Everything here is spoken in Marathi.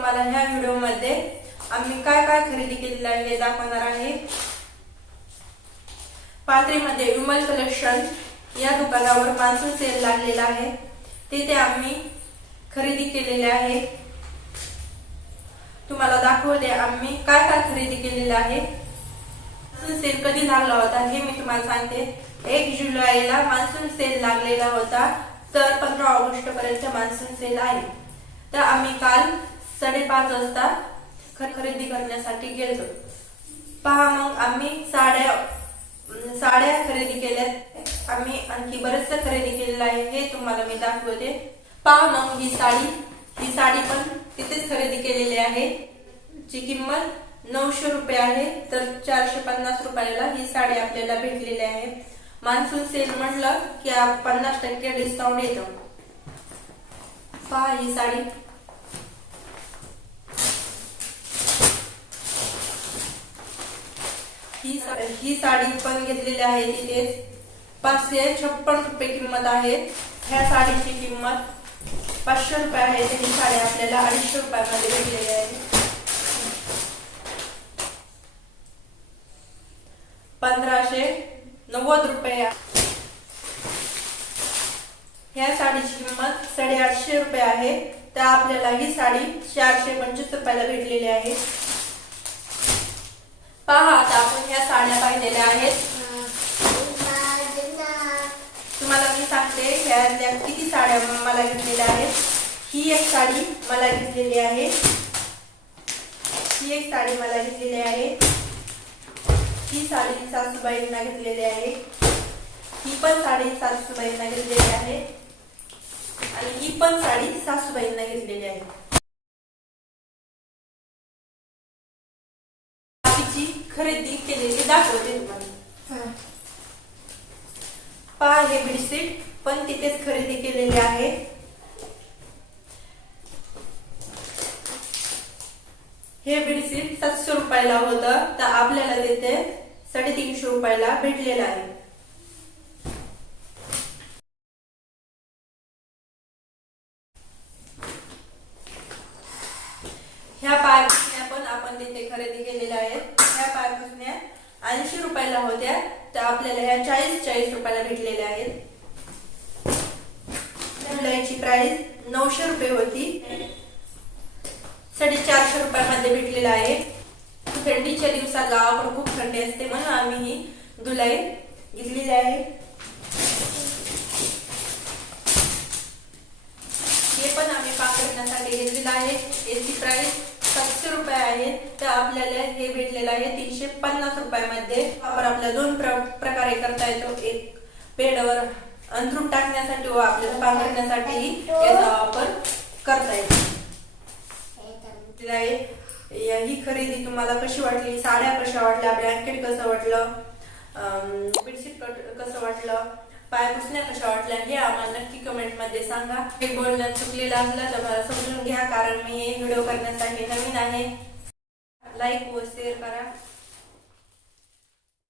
तुम्हाला ह्या व्हिडिओमध्ये आम्ही काय काय खरेदी केलेलं आहे हे दाखवणार आहे. पात्रीमध्ये विमल कलेक्शन या दुकानावर मान्सून सेल लागलेला आहे. तिथे आम्ही खरेदी केलेले आहे. तुम्हाला दाखवते आम्ही काय काय खरेदी केलेलं आहे. मान्सून सेल कधी लागला होता हे मी तुम्हाला सांगते. एक जुलैला मान्सून सेल लागलेला होता. तर पंधरा ऑगस्ट पर्यंत मान्सून सेल आहे. तर आम्ही काल साडेपाच वाजता खरेदी करण्यासाठी गेलो पहा मग आम्ही साड्या साड्या खरेदी केल्यात आम्ही आणखी बरेचस खरेदी केलेलं आहे हे तुम्हाला मी दाखवते. पहा मग ही साडी ही साडी पण तिथेच खरेदी केलेली आहे. ची किंमत नऊशे रुपये आहे तर चारशे पन्नास रुपयाला ही साडी आपल्याला भेटलेली आहे. मान्सून सेल म्हटलं की पन्नास टक्के डिस्काउंट येतो. पहा ही साडी. ही साडी पण घेतलेली आहे तिथे. पाचशे छप्पन रुपये किंमत आहे. ह्या साडीची किंमत पाचशे रुपये आहे. तर ही साडी आपल्याला अडीचशे रुपयामध्ये भेटलेली आहे. पंधराशे नव्वद रुपये ह्या साडीची किंमत साडेआठशे रुपये आहे. तर आपल्याला ही साडी चारशे पंचवीस रुपयाला भेटलेली आहे पहा आता आपण ह्या साड्या पाहिलेल्या आहेत तुम्हाला ह्यातल्या किती साड्या मला घेतलेल्या आहेत? ही एक साडी मला घेतलेली आहे. ही एक साडी मला घेतलेली आहे. ही साडी सासूबाईंना घेतलेली आहे. ही पण साडी सासूबाईंना घेतलेली आहे. आणि ही पण साडी सासूबाईंना घेतलेली आहे. बाकीची खरेदी केलेली दाखवते तुम्हाला. पहा हे बेडशीट पण तिथेच खरेदी केलेले आहे. हे बेडशीट सातशे रुपयाला होतं तर आपल्याला तिथे साडेतीनशे रुपयाला भेटलेलं आहे. ह्या पाय पण आपण तिथे खरेदी केलेल्या आहेत ह्या पायपुसण्या ऐंशी रुपयाला होत्या. तर आपल्याला ह्या चाळीस चाळीस रुपयाला भेटलेल्या आहेत. शिवलाईची प्राइस नऊशे रुपये होती. साडेचारशे रुपयामध्ये भेटलेला आहे. थंडीच्या दिवसात गावाकडे खूप थंडी असते म्हणून आम्ही ही दुलाई घेतलेली आहे. हे पण आम्ही पांघरण्यासाठी घेतलेलं आहे. याची प्राइस रुपये आहेत तर आपल्याला हे भेटलेलं आहे तीनशे पन्नास रुपयामध्ये. वापर आपल्या दोन प्र प्रकारे करता येतो. एक पेडवर अंथरूण टाकण्यासाठी व आपल्याला पांघरण्यासाठी याचा वापर करता येतो. आहे ही खरेदी तुम्हाला कशी वाटली? साड्या कशा वाटल्या? ब्लँकेट कसं वाटलं? बेडशीट कसं वाटलं? पाय पुसण्या कशा वाटल्या हे आम्हाला नक्की कमेंटमध्ये सांगा. हे बोलण्यात चुकलेलं असलं तर मला समजून घ्या कारण मी हे व्हिडिओ करण्यासाठी नवीन आहे. लाईक व शेअर करा.